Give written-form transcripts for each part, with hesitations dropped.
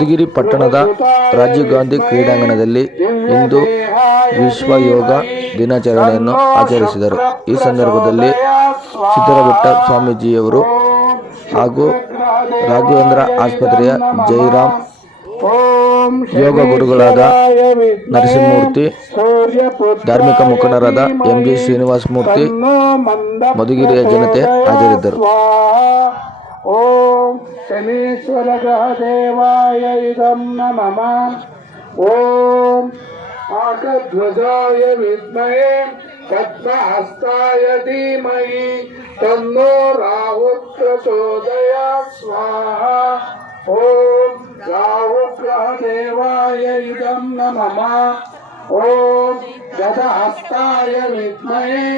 ಮಧುಗಿರಿ ಪಟ್ಟಣದ ರಾಜೀವ್ ಗಾಂಧಿ ಕ್ರೀಡಾಂಗಣದಲ್ಲಿ ಇಂದು ವಿಶ್ವ ಯೋಗ ದಿನಾಚರಣೆಯನ್ನು ಆಚರಿಸಿದರು. ಈ ಸಂದರ್ಭದಲ್ಲಿ ಸಿದ್ದರಬೆಟ್ಟ ಸ್ವಾಮೀಜಿಯವರು ಹಾಗೂ ರಾಘವೇಂದ್ರ ಆಸ್ಪತ್ರೆಯ ಜೈರಾಮ್, ಯೋಗ ಗುರುಗಳಾದ ನರಸಿಂಹಮೂರ್ತಿ, ಧಾರ್ಮಿಕ ಮುಖಂಡರಾದ ಎಂಜಿ ಶ್ರೀನಿವಾಸ ಮೂರ್ತಿ, ಮಧುಗಿರಿಯ ಜನತೆ ಹಾಜರಿದ್ದರು. ಓಂ ಶನೇಶ್ವರ ಗ್ರಹ ದೇವಾಯ ಇದಂ ನಮಃ. ಓಂ ಆಕಧ್ವಜಾಯ ವಿದ್ಮಹೇ ಪದ್ಮಹಸ್ತಾಯ ಧೀಮಹಿ ತನ್ನೋ ರಾಹು ಪ್ರಚೋದಯಾತ್ ಸ್ವಾಹಾ. ಓಂ ರಾಹು ಗ್ರಹ ದೇವಾಯ ಇದಂ ನಮಃ. ಓಂ ಗದಹಸ್ತಾಯ ವಿದ್ಮಹೇ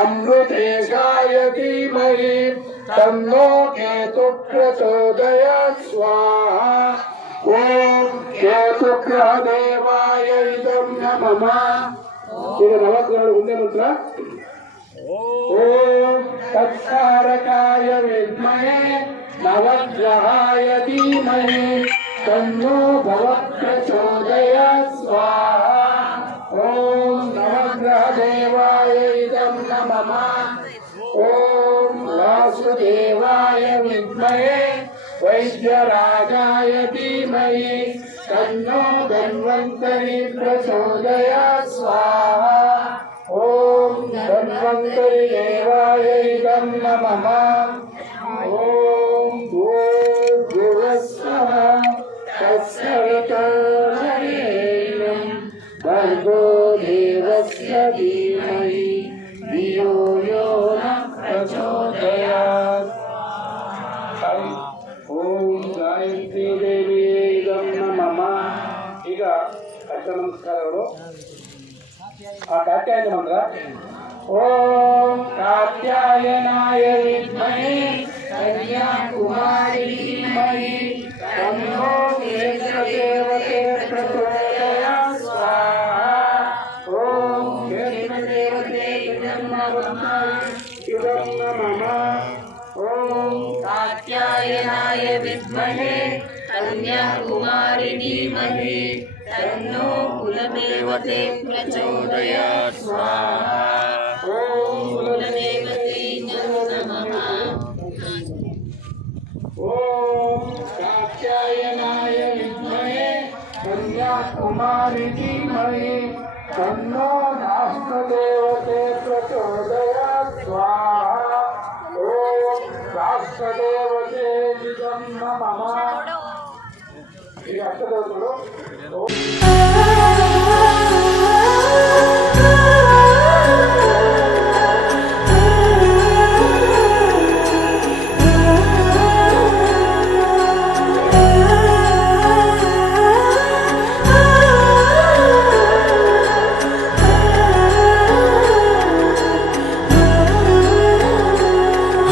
ಅಮೃತೇಶಾಯ ಧೀಮಹಿ ತನ್ನೋ ಕೇತು ಪ್ರಚೋದಯಾತ್ ಸ್ವಾಹಾ. ಓಂ ಕೇತುಗ್ರಹ ದೇವಾಯ ಇದಂ ನಮಃ. ಈಗ ನವಗ್ರಹಗಳು ಮುಂದೆ ಮಂತ್ರ. ಓಂ ತತ್ಕಾರಕಾಯ ವಿದ್ಮಹೇ ನವಗ್ರಹಾಯ ಧೀಮಹಿ ತನ್ನೋ ಭವತ್ ಪ್ರಚೋದಯಾತ್ ಸ್ವಾಹಾ. ಓಂ ನವಗ್ರಹ ದೇವಾಯ ಇದಂ ನಮಃ. ಓಂ ವಾಸುದೇವಾಯ ವಿದ್ಮಹೇ ವೈದ್ಯರಾಜಾಯ ಧೀಮಹಿ ತನ್ನೋ ಧನ್ವಂತರಿ ಪ್ರಚೋದಯಾತ್ ಸ್ವಾಹಾ. ಓಂ ಧನ್ವಂತರಿ ದೇವಾಯ ಇದಂ ನಮಃ. ಓಂ ಭೂರ್ಭುವಃ ತತ್ಸವಿತುರ್ವರೆಣ್ಯಂ ಭರ್ಗೋ ದೇವಸ್ಯ ಧೀಮಹಿ ಧಿಯೋ ಯೋ ನಃ ಪ್ರಚೋದಯಾತ್. ಓಂ ಗಾಯತ್ರಿ ದೇವಿಯೇ ಇದಂ ನಮಃ. ಈಗ ಅಷ್ಟ ನಮಸ್ಕಾರಗಳು. ಆ ಕಾತ್ಯಾಯನ ಮಂತ್ರ. ಓಂ ಕಾತ್ಯಾಯನಾಯ ವಿದ್ಮಹೇ ಕನ್ಯಾಕುಮಾರಿ ಧೀಮಹಿ ತನ್ನೋ ಕ್ಷೇತ್ರದೇವತೆ ಪ್ರಚೋದಯಾತ್ ಸ್ವಾಹಾ. ಓಂ ಕ್ಷೇತ್ರದೇವತೆ ಇದಂ ನಮಃ. ಓಂ ಕಾತ್ಯಾಯನಾಯ ವಿದ್ಮಹೇ ಕನ್ಯಾಕುಮಾರಿ ಧೀಮಹಿ ತನ್ನೋ ಕುಲದೇವತೆ ಪ್ರಚೋದಯಾತ್ ಸ್ವಾಹಾ. ಓಂ ಕುಲದೇವತೆ ನಮಃ. ಓಂ ಕಾತ್ಯಾಯನಾಯ ವಿದ್ಮಹೇ ಕನ್ಯಾಕುಮಾರಿ ಧೀಮಹಿ ತನ್ನೋ ರಾಷ್ಟ್ರದೇವತೆ ಪ್ರಚೋದಯಾತ್ ಸ್ವಾಹಾ. ಓಂ ರಾಷ್ಟ್ರದೇವತೆ ಇದಂ ನಮಃ. ಈಗ ಅಷ್ಟದೇವತೆಗಳು.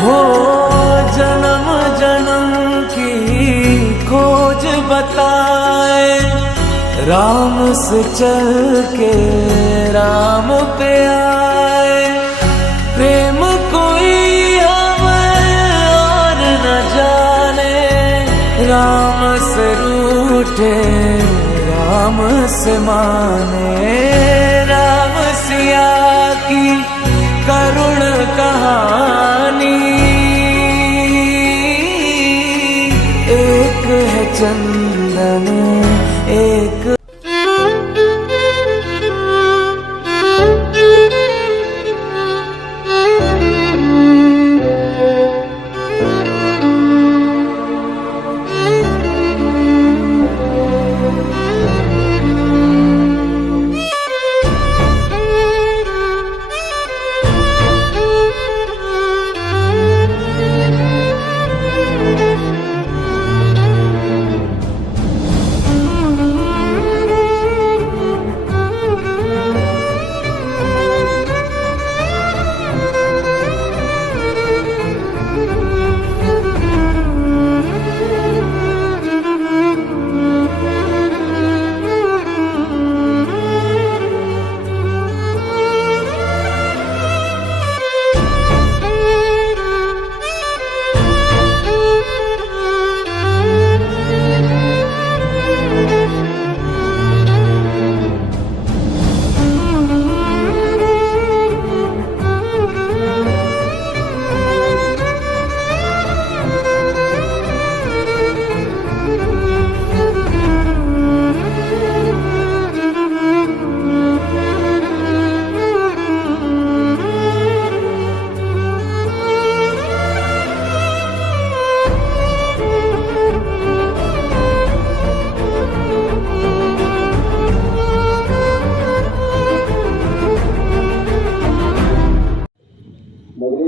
हो जन्म जन्म की खोज बताए, राम से चल के राम पे आए। प्रेम कोई हमें और न जाने, राम से रूठे राम से माने। राम सिया की करुण कहानी, एक है चंदन एक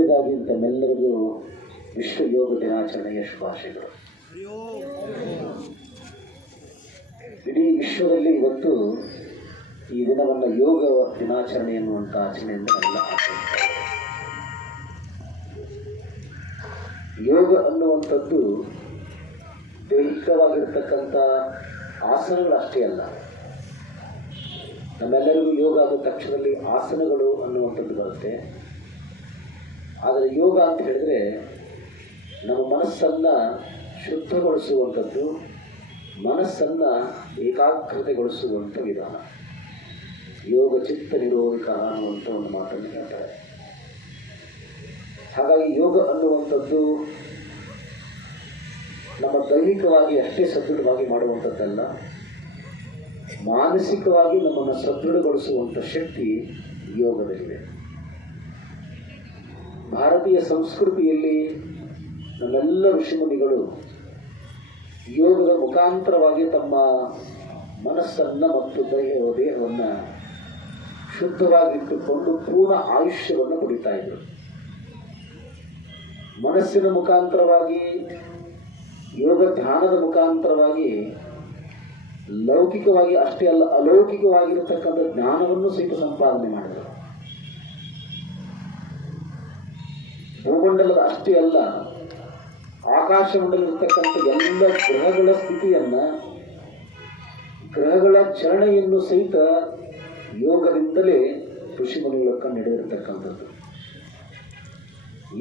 ಮೊದಲನೇದಾಗಿ ತಮ್ಮೆಲ್ಲರಿಗೂ ವಿಶ್ವ ಯೋಗ ದಿನಾಚರಣೆಯ ಶುಭಾಶಯಗಳು. ಇಡೀ ವಿಶ್ವದಲ್ಲಿ ಇವತ್ತು ಈ ದಿನವನ್ನು ಯೋಗ ದಿನಾಚರಣೆ ಎನ್ನುವಂಥ ಆಚರಣೆಯಿಂದ ಎಲ್ಲ ಆಚರಿಸ್ತಾರೆ. ಯೋಗ ಅನ್ನುವಂಥದ್ದು ದೈಹಿಕವಾಗಿರ್ತಕ್ಕಂಥ ಆಸನಗಳಷ್ಟೇ ಅಲ್ಲ. ನಮ್ಮೆಲ್ಲರಿಗೂ ಯೋಗ ಆದ ತಕ್ಷಣದಲ್ಲಿ ಆಸನಗಳು ಅನ್ನುವಂಥದ್ದು ಬರುತ್ತೆ. ಆದರೆ ಯೋಗ ಅಂತ ಹೇಳಿದರೆ ನಮ್ಮ ಮನಸ್ಸನ್ನು ಶುದ್ಧಗೊಳಿಸುವಂಥದ್ದು, ಮನಸ್ಸನ್ನು ಏಕಾಗ್ರತೆಗೊಳಿಸುವಂಥ ವಿಧಾನ. ಯೋಗ ಚಿತ್ತ ನಿರೋಧಕ ಅನ್ನುವಂಥ ಒಂದು ಮಾತನ್ನು ಹೇಳ್ತಾರೆ. ಹಾಗಾಗಿ ಯೋಗ ಅನ್ನುವಂಥದ್ದು ನಮ್ಮ ದೈಹಿಕವಾಗಿ ಅಷ್ಟೇ ಸದೃಢವಾಗಿ ಮಾಡುವಂಥದ್ದಲ್ಲ, ಮಾನಸಿಕವಾಗಿ ನಮ್ಮನ್ನು ಸದೃಢಗೊಳಿಸುವಂಥ ಶಕ್ತಿ ಯೋಗದಲ್ಲಿದೆ. ಭಾರತೀಯ ಸಂಸ್ಕೃತಿಯಲ್ಲಿ ನಮ್ಮೆಲ್ಲ ಋಷಿಮುನಿಗಳು ಯೋಗದ ಮುಖಾಂತರವಾಗಿ ತಮ್ಮ ಮನಸ್ಸನ್ನು ಮತ್ತು ದೇಹವನ್ನು ಶುದ್ಧವಾಗಿಟ್ಟುಕೊಂಡು ಪೂರ್ಣ ಆಯುಷ್ಯವನ್ನು ಪಡಿತಾ ಇದ್ದರು. ಮನಸ್ಸಿನ ಮುಖಾಂತರವಾಗಿ, ಯೋಗ ಧ್ಯಾನದ ಮುಖಾಂತರವಾಗಿ ಲೌಕಿಕವಾಗಿ ಅಷ್ಟೇ ಅಲ್ಲ, ಅಲೌಕಿಕವಾಗಿರತಕ್ಕಂಥ ಜ್ಞಾನವನ್ನು ಸಹಿತ ಸಂಪಾದನೆ ಮಾಡಿದರು. ಭೂಮಂಡಲದ ಅಷ್ಟೇ ಅಲ್ಲ, ಆಕಾಶಮಂಡಲಿರ್ತಕ್ಕಂಥ ಎಲ್ಲ ಗ್ರಹಗಳ ಸ್ಥಿತಿಯನ್ನು, ಗ್ರಹಗಳ ಚಲನೆಯನ್ನು ಸಹಿತ ಯೋಗದಿಂದಲೇ ಋಷಿಮುನಿಗಳ ಕಂಡುಹಿಡಿದಿರ್ತಕ್ಕಂಥದ್ದು.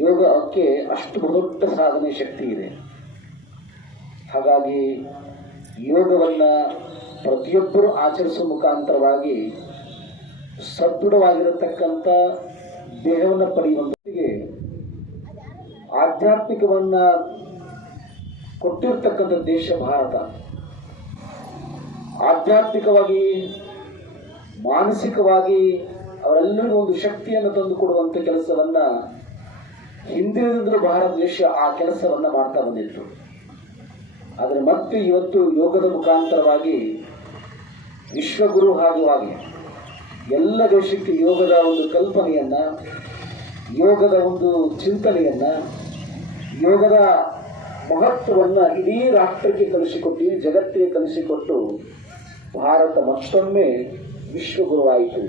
ಯೋಗಕ್ಕೆ ಅಷ್ಟು ದೊಡ್ಡ ಸಾಧನೆ ಶಕ್ತಿ ಇದೆ. ಹಾಗಾಗಿ ಯೋಗವನ್ನು ಪ್ರತಿಯೊಬ್ಬರೂ ಆಚರಿಸುವ ಮುಖಾಂತರವಾಗಿ ಸದೃಢವಾಗಿರತಕ್ಕಂಥ ದೇಹವನ್ನು ಪಡೆಯುವಂತೆಗೆ ಆಧ್ಯಾತ್ಮಿಕವನ್ನು ಕೊಟ್ಟಿರ್ತಕ್ಕಂಥ ದೇಶ ಭಾರತ. ಆಧ್ಯಾತ್ಮಿಕವಾಗಿ, ಮಾನಸಿಕವಾಗಿ ಅವರೆಲ್ಲರಿಗೂ ಒಂದು ಶಕ್ತಿಯನ್ನು ತಂದುಕೊಡುವಂಥ ಕೆಲಸವನ್ನು ಹಿಂದಿನಿಂದಲೂ ಭಾರತ ದೇಶ ಆ ಕೆಲಸವನ್ನು ಮಾಡ್ತಾ ಬಂದಿತ್ತು. ಆದರೆ ಮತ್ತೆ ಇವತ್ತು ಯೋಗದ ಮುಖಾಂತರವಾಗಿ ವಿಶ್ವಗುರು ಆಗಿ ಎಲ್ಲ ದೇಶಕ್ಕೆ ಯೋಗದ ಒಂದು ಕಲ್ಪನೆಯನ್ನು, ಯೋಗದ ಒಂದು ಚಿಂತನೆಯನ್ನು, ಯೋಗದ ಮಹತ್ವವನ್ನು ಇಡೀ ರಾಷ್ಟ್ರಕ್ಕೆ ಕಲಿಸಿಕೊಟ್ಟು, ಜಗತ್ತಿಗೆ ಕಲಿಸಿಕೊಟ್ಟು ಭಾರತ ಮತ್ತೊಮ್ಮೆ ವಿಶ್ವಗುರು ಆಯಿತು.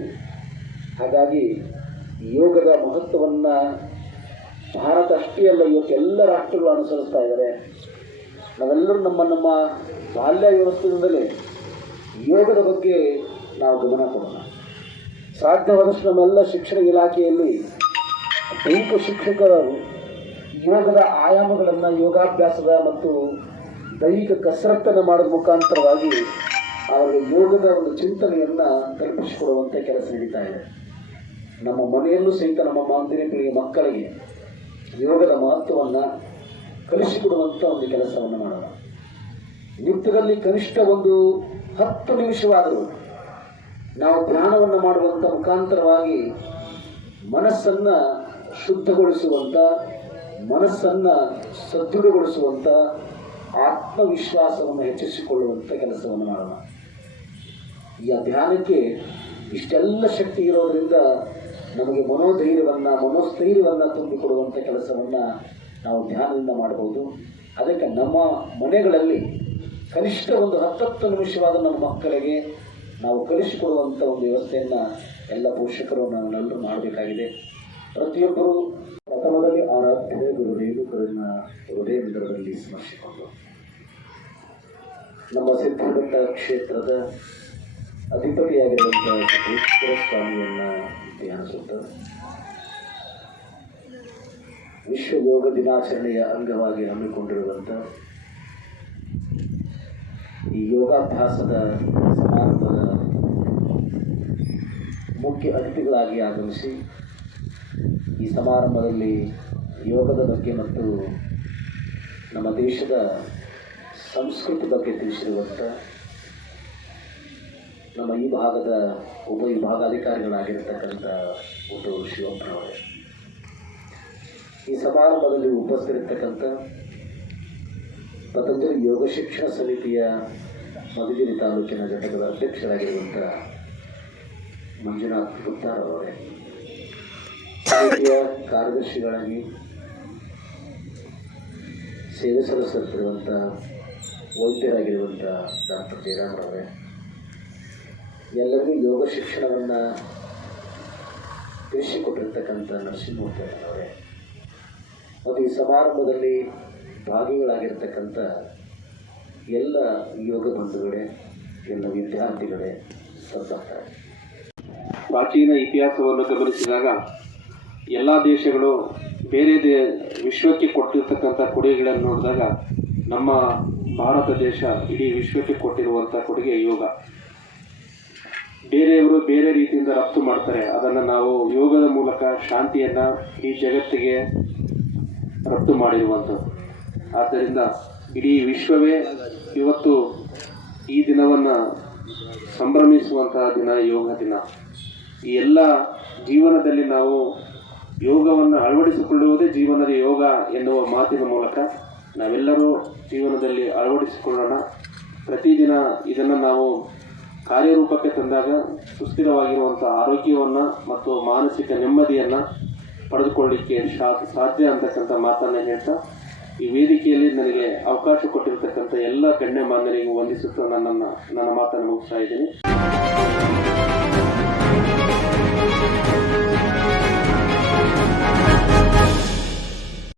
ಹಾಗಾಗಿ ಯೋಗದ ಮಹತ್ವವನ್ನು ಭಾರತ ಅಷ್ಟೇ ಅಲ್ಲ, ಇವತ್ತು ಎಲ್ಲ ರಾಷ್ಟ್ರಗಳು ಅನುಸರಿಸ್ತಾ ಇದ್ದಾರೆ. ನಾವೆಲ್ಲರೂ ನಮ್ಮ ಬಾಲ್ಯ ವ್ಯವಸ್ಥೆಯಿಂದಲೇ ಯೋಗದ ಬಗ್ಗೆ ನಾವು ಗಮನ ಕೊಡೋಣ. ಸಾಧ್ಯವಾದಷ್ಟು ನಮ್ಮೆಲ್ಲ ಶಿಕ್ಷಣ ಇಲಾಖೆಯಲ್ಲಿ ದೈಹಿಕ ಶಿಕ್ಷಕರು ಯೋಗದ ಆಯಾಮಗಳನ್ನು, ಯೋಗಾಭ್ಯಾಸದ ಮತ್ತು ದೈಹಿಕ ಕಸರತ್ತನ್ನು ಮಾಡೋದ್ರ ಮುಖಾಂತರವಾಗಿ ಅವರಿಗೆ ಯೋಗದ ಒಂದು ಚಿಂತನೆಯನ್ನು ಕಲ್ಪಿಸಿಕೊಡುವಂಥ ಕೆಲಸ ನಡೀತಾ ಇದೆ. ನಮ್ಮ ಮನೆಯಲ್ಲೂ ಸಹಿತ ನಮ್ಮ ಮುಂದಿನ ಪೀಳಿಗೆ ಮಕ್ಕಳಿಗೆ ಯೋಗದ ಮಹತ್ವವನ್ನು ಕಲಿಸಿಕೊಡುವಂಥ ಒಂದು ಕೆಲಸವನ್ನು ಮಾಡೋಣ. ನಿತ್ಯದಲ್ಲಿ ಕನಿಷ್ಠ ಒಂದು 10 ನಿಮಿಷವಾದರೂ ನಾವು ಧ್ಯಾನವನ್ನು ಮಾಡುವಂಥ ಮುಖಾಂತರವಾಗಿ ಮನಸ್ಸನ್ನು ಶುದ್ಧಗೊಳಿಸುವಂಥ, ಮನಸ್ಸನ್ನು ಸದೃಢಗೊಳಿಸುವಂಥ, ಆತ್ಮವಿಶ್ವಾಸವನ್ನು ಹೆಚ್ಚಿಸಿಕೊಳ್ಳುವಂಥ ಕೆಲಸವನ್ನು ಮಾಡೋಣ. ಈ ಧ್ಯಾನಕ್ಕೆ ಇಷ್ಟೆಲ್ಲ ಶಕ್ತಿ ಇರೋದರಿಂದ ನಮಗೆ ಮನೋಸ್ಥೈರ್ಯವನ್ನು ತುಂಬಿಕೊಡುವಂಥ ಕೆಲಸವನ್ನು ನಾವು ಧ್ಯಾನದಿಂದ ಮಾಡಬಹುದು. ಅದಕ್ಕೆ ನಮ್ಮ ಮನೆಗಳಲ್ಲಿ ಕನಿಷ್ಠ ಒಂದು 10 ನಿಮಿಷವಾದ ನಮ್ಮ ಮಕ್ಕಳಿಗೆ ನಾವು ಕಲಿಸಿಕೊಡುವಂಥ ಒಂದು ವ್ಯವಸ್ಥೆಯನ್ನು ಎಲ್ಲ ಪೋಷಕರು ನಾವೆಲ್ಲರೂ ಮಾಡಬೇಕಾಗಿದೆ. ಪ್ರತಿಯೊಬ್ಬರು ಪ್ರಥಮದಲ್ಲಿ ಆರಾಧ್ಯ ಗುರುದೇವರನ್ನ ಹೃದಯದಲ್ಲಿ ಸ್ಮರಿಸಿಕೊಂಡು ನಮ್ಮ ಸಿದ್ಧಗಂಗ ಕ್ಷೇತ್ರದ ಅಧಿಪತಿಯಾಗಿರುವಂಥ ಸಿದ್ದೇಶ್ವರ ಸ್ವಾಮಿಯನ್ನು ಧ್ಯಾನಿಸುತ್ತಾರೆ. ವಿಶ್ವ ಯೋಗ ದಿನಾಚರಣೆಯ ಅಂಗವಾಗಿ ಹಮ್ಮಿಕೊಂಡಿರುವಂಥ ಈ ಯೋಗಾಭ್ಯಾಸದ ಸಮಾರಂಭದ ಮುಖ್ಯ ಅತಿಥಿಗಳಾಗಿ ಆಗಮಿಸಿ ಈ ಸಮಾರಂಭದಲ್ಲಿ ಯೋಗದ ಬಗ್ಗೆ ಮತ್ತು ನಮ್ಮ ದೇಶದ ಸಂಸ್ಕೃತಿ ಬಗ್ಗೆ ತಿಳಿಸಿರುವಂಥ ನಮ್ಮ ಈ ಭಾಗದ ಉಪವಿಭಾಗಾಧಿಕಾರಿಗಳಾಗಿರ್ತಕ್ಕಂಥ ಉದ್ದೂರು ಶಿವಪ್ಪನವರೇ, ಈ ಸಮಾರಂಭದಲ್ಲಿ ಉಪಸ್ಥಿತರಿರ್ತಕ್ಕಂಥ ಪತಂಜಲಿ ಯೋಗ ಶಿಕ್ಷಣ ಸಮಿತಿಯ ಮಧುಗಿರಿ ತಾಲೂಕಿನ ಘಟಕದ ಅಧ್ಯಕ್ಷರಾಗಿರುವಂಥ ಮಂಜುನಾಥ್ ಗುತ್ತಾರವರೇ, ಸಮಿತಿಯ ಕಾರ್ಯದರ್ಶಿಗಳಾಗಿ ಸೇವೆ ಸಲ್ಲಿಸುತ್ತಿರುವಂಥ ವೈದ್ಯರಾಗಿರುವಂಥ ಡಾಕ್ಟರ್ ಜಯರಾಮ್ರವರೇ, ಎಲ್ಲರಿಗೂ ಯೋಗ ಶಿಕ್ಷಣವನ್ನು ತಿಳಿಸಿಕೊಟ್ಟಿರ್ತಕ್ಕಂಥ ನರಸಿಂಹಮೂರ್ತಿಯವರೇ, ಮತ್ತು ಈ ಸಮಾರಂಭದಲ್ಲಿ ಭಾಗಿಗಳಾಗಿರ್ತಕ್ಕಂಥ ಎಲ್ಲ ಯೋಗ ಬಂಧುಗಳೇ, ಎಲ್ಲ ವಿದ್ಯಾರ್ಥಿಗಳೇ, ಸದ್ಭಕ್ತರೇ. ಪ್ರಾಚೀನ ಇತಿಹಾಸವನ್ನು ಗಮನಿಸಿದಾಗ ಎಲ್ಲ ದೇಶಗಳು ಬೇರೆ ವಿಶ್ವಕ್ಕೆ ಕೊಟ್ಟಿರ್ತಕ್ಕಂಥ ಕೊಡುಗೆಗಳನ್ನು ನೋಡಿದಾಗ ನಮ್ಮ ಭಾರತ ದೇಶ ಇಡೀ ವಿಶ್ವಕ್ಕೆ ಕೊಟ್ಟಿರುವಂಥ ಕೊಡುಗೆ ಯೋಗ. ಬೇರೆಯವರು ಬೇರೆ ರೀತಿಯಿಂದ ರಫ್ತು ಮಾಡ್ತಾರೆ, ಅದನ್ನು ನಾವು ಯೋಗದ ಮೂಲಕ ಶಾಂತಿಯನ್ನು ಈ ಜಗತ್ತಿಗೆ ರಫ್ತು ಮಾಡಿರುವಂಥದ್ದು. ಆದ್ದರಿಂದ ಇಡೀ ವಿಶ್ವವೇ ಇವತ್ತು ಈ ದಿನವನ್ನು ಸಂಭ್ರಮಿಸುವಂತಹ ದಿನ ಯೋಗ ದಿನ. ಈ ಎಲ್ಲ ಜೀವನದಲ್ಲಿ ನಾವು ಯೋಗವನ್ನು ಅಳವಡಿಸಿಕೊಳ್ಳುವುದೇ ಜೀವನದ ಯೋಗ ಎನ್ನುವ ಮಾತಿನ ಮೂಲಕ ನಾವೆಲ್ಲರೂ ಜೀವನದಲ್ಲಿ ಅಳವಡಿಸಿಕೊಳ್ಳೋಣ. ಪ್ರತಿದಿನ ಇದನ್ನು ನಾವು ಕಾರ್ಯರೂಪಕ್ಕೆ ತಂದಾಗ ಸುಸ್ಥಿರವಾಗಿರುವಂಥ ಆರೋಗ್ಯವನ್ನು ಮತ್ತು ಮಾನಸಿಕ ನೆಮ್ಮದಿಯನ್ನು ಪಡೆದುಕೊಳ್ಳಲಿಕ್ಕೆ ಸಾಧ್ಯ ಅಂತಕ್ಕಂಥ ಮಾತನ್ನು ಹೇಳ್ತಾ, ಈ ವೇದಿಕೆಯಲ್ಲಿ ನನಗೆ ಅವಕಾಶ ಕೊಟ್ಟಿರತಕ್ಕಂಥ ಎಲ್ಲ ಗಣ್ಯಮಾನ್ಯರಿಗೂ ವಂದಿಸುತ್ತಾ ನನ್ನ ಮಾತನ್ನು ಮುಗಿಸ್ತಾ ಇದ್ದೀನಿ.